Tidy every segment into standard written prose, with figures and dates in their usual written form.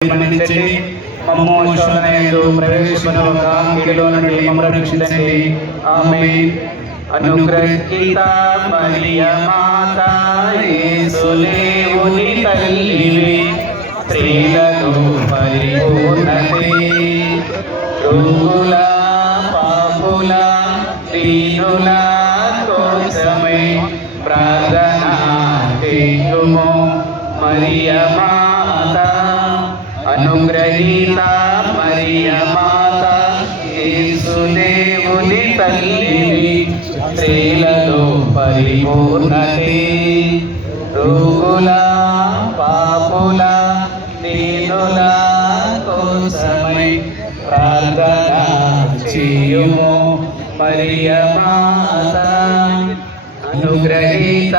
మన్నించండి. మమ్ము శోధనయందు ప్రవేశింపనివ్వక కీడులో నుండి మమ్మల్ని రక్షించండి. ఆమేన్. అనుగ్రహీత మరియ మాత, యేసు దేవుని తల్లివి, స్త్రీలలో పరిపూర్ణతే, రోగుల పాపుల దీనుల కోసమై ప్రార్థన చేయుము. మరియ మాత, అనుగ్రహీత మరియ మాత, యేసు దేవుని తల్లివి, స్త్రీలలో పరిపూర్ణతే, రోగుల పాపుల దీనుల కోసమై ప్రార్థన చేయుము. మరియ మాత, అనుగ్రహీత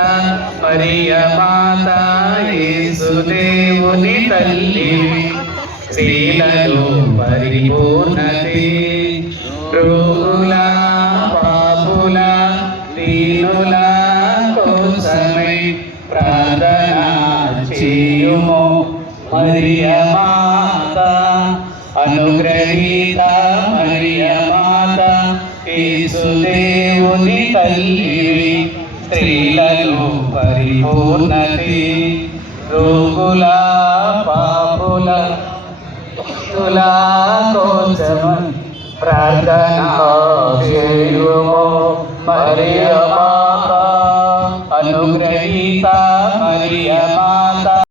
మరియ మాత, యేసు దేవుని తల్లివి, స్త్రీలలో పరిపూర్ణతే, రోగుల పాపుల దీనుల కోసమై ప్రార్థన చేయుము. మరియ మాత, అనుగ్రహీత మరియ మాత, యేసు దేవుని తల్లివి, స్త్రీలలో పరిపూర్ణతే, రోగుల పాపుల దీనుల కోసమై ప్రార్థన చేయుము.